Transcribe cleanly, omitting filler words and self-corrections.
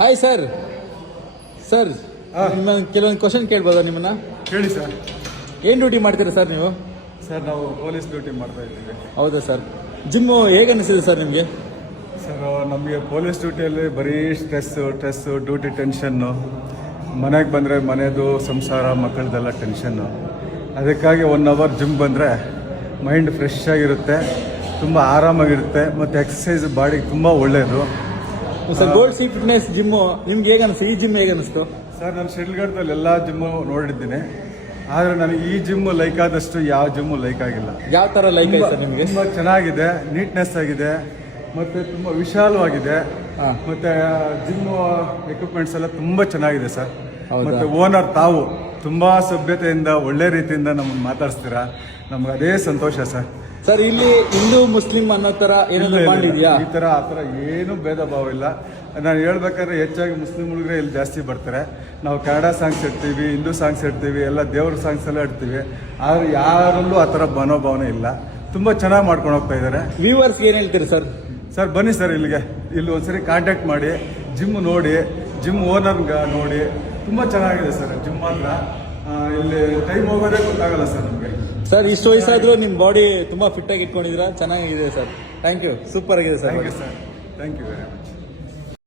Hi sir. Sir ನಿಮ್ಮ ಕೆಲವೊಂದು question ಕೇಳ್ಬೋದಾ ನಿಮ್ಮನ್ನ? ಹೇಳಿ ಸರ್. ಏನು ಡ್ಯೂಟಿ ಮಾಡ್ತೀರಾ ಸರ್ ನೀವು? ಸರ್ ನಾವು ಪೊಲೀಸ್ ಡ್ಯೂಟಿ ಮಾಡ್ತಾ ಇದ್ದೀವಿ. ಹೌದಾ ಸರ್. ಜಿಮ್ಮು ಹೇಗೆ ಅನಿಸಿದೆ ಸರ್ ನಿಮಗೆ? ಸರ್ ನಮಗೆ ಪೊಲೀಸ್ ಡ್ಯೂಟಿಯಲ್ಲಿ ಬರೀ ಸ್ಟ್ರೆಸ್ಸು ಡ್ಯೂಟಿ ಟೆನ್ಷನ್ನು, ಮನೆಗೆ ಬಂದರೆ ಮನೆಯದು ಸಂಸಾರ ಮಕ್ಕಳದೆಲ್ಲ ಟೆನ್ಷನ್ನು. ಅದಕ್ಕಾಗಿ 1 ಅವರ್ ಜಿಮ್ ಬಂದರೆ ಮೈಂಡ್ ಫ್ರೆಶ್ ಆಗಿರುತ್ತೆ, ತುಂಬ ಆರಾಮಾಗಿರುತ್ತೆ ಮತ್ತು ಎಕ್ಸಸೈಸ್ ಬಾಡಿಗೆ ತುಂಬ ಒಳ್ಳೆಯದು. Sir gold C fitness gym ನಿಮ್ಗೆ ಹೇಗೆ ಅನಿಸ್ತು? ಈ ಜಿಮ್ ಹೇಗೆ ಅನಿಸ್ತು? ಸರ್ ನಾನು ಶಿಡ್ಲಘಟ್ಟದಲ್ಲಿ ಎಲ್ಲ ಜಿಮ್ಮು ನೋಡಿದ್ದೀನಿ, ಆದರೆ ನನಗೆ ಈ ಜಿಮ್ಮು ಲೈಕ್ ಆದಷ್ಟು ಯಾವ ಜಿಮ್ಮು ಲೈಕ್ ಆಗಿಲ್ಲ. ಯಾವ ಥರ ಲೈಕ್ ಆಯ್ತು ಸರ್ ನಿಮಗೆ? ತುಂಬ ಚೆನ್ನಾಗಿದೆ, ನೀಟ್ನೆಸ್ ಆಗಿದೆ ಮತ್ತು ತುಂಬ ವಿಶಾಲವಾಗಿದೆ. ಮತ್ತು ಜಿಮ್ ಎಕ್ವಿಪ್ಮೆಂಟ್ಸ್ ಎಲ್ಲ ತುಂಬ ಚೆನ್ನಾಗಿದೆ ಸರ್. ಮತ್ತು ಓನರ್ ತಾವು ತುಂಬ ಸಭ್ಯತೆಯಿಂದ ಒಳ್ಳೆ ರೀತಿಯಿಂದ ನಮ್ಮನ್ನು ಮಾತಾಡಿಸ್ತೀರಾ, ನಮ್ಗೆ ಅದೇ ಸಂತೋಷ ಸರ್. ಸರ್ ಇಲ್ಲಿ ಹಿಂದೂ ಮುಸ್ಲಿಂ ಅನ್ನೋ ಥರ ಏನಾದರೂ ಮಾಡಿದ್ಯಾ? ಈ ಥರ ಆ ಥರ ಏನೂ ಭೇದ ಭಾವ ಇಲ್ಲ. ನಾನು ಹೇಳ್ಬೇಕಾದ್ರೆ ಹೆಚ್ಚಾಗಿ ಮುಸ್ಲಿಂ ಹುಡುಗರೇ ಇಲ್ಲಿ ಜಾಸ್ತಿ ಬರ್ತಾರೆ. ನಾವು ಕನ್ನಡ ಸಾಂಗ್ಸ್ ಇಡ್ತೀವಿ, ಹಿಂದೂ ಸಾಂಗ್ಸ್ ಇಡ್ತೀವಿ, ಎಲ್ಲ ದೇವ್ರ ಸಾಂಗ್ಸ್ ಎಲ್ಲ ಇಡ್ತೀವಿ. ಆದರೆ ಯಾರಲ್ಲೂ ಆ ಥರ ಮನೋಭಾವನೆ ಇಲ್ಲ. ತುಂಬ ಚೆನ್ನಾಗಿ ಮಾಡ್ಕೊಂಡು ಹೋಗ್ತಾ ಇದ್ದಾರೆ. ವ್ಯೂವರ್ಸ್ಗೆ ಏನು ಹೇಳ್ತೀರಿ ಸರ್? ಸರ್ ಬನ್ನಿ ಸರ್ ಇಲ್ಲಿ ಒಂದ್ಸರಿ ಕಾಂಟ್ಯಾಕ್ಟ್ ಮಾಡಿ, ಜಿಮ್ ನೋಡಿ, ಜಿಮ್ ಓನರ್ಗೆ ನೋಡಿ. ತುಂಬ ಚೆನ್ನಾಗಿದೆ ಸರ್ ಜಿಮ್ ಮಾತ್ರ. ಇಲ್ಲಿ ಟೈಮ್ ಹೋಗೋದೇ ಗೊತ್ತಾಗಲ್ಲ ಸರ್ ನಮಗೆ. ಸರ್ ಇಷ್ಟು ವಯಸ್ಸಾದರೂ ನಿಮ್ಮ ಬಾಡಿ ತುಂಬ ಫಿಟ್ ಆಗಿ ಇಟ್ಕೊಂಡಿದ್ದೀರಾ, ಚೆನ್ನಾಗಿದೆ ಸರ್. ಥ್ಯಾಂಕ್ ಯು, ಸೂಪರ್ ಆಗಿದೆ sir. Thank you sir, thank you very much.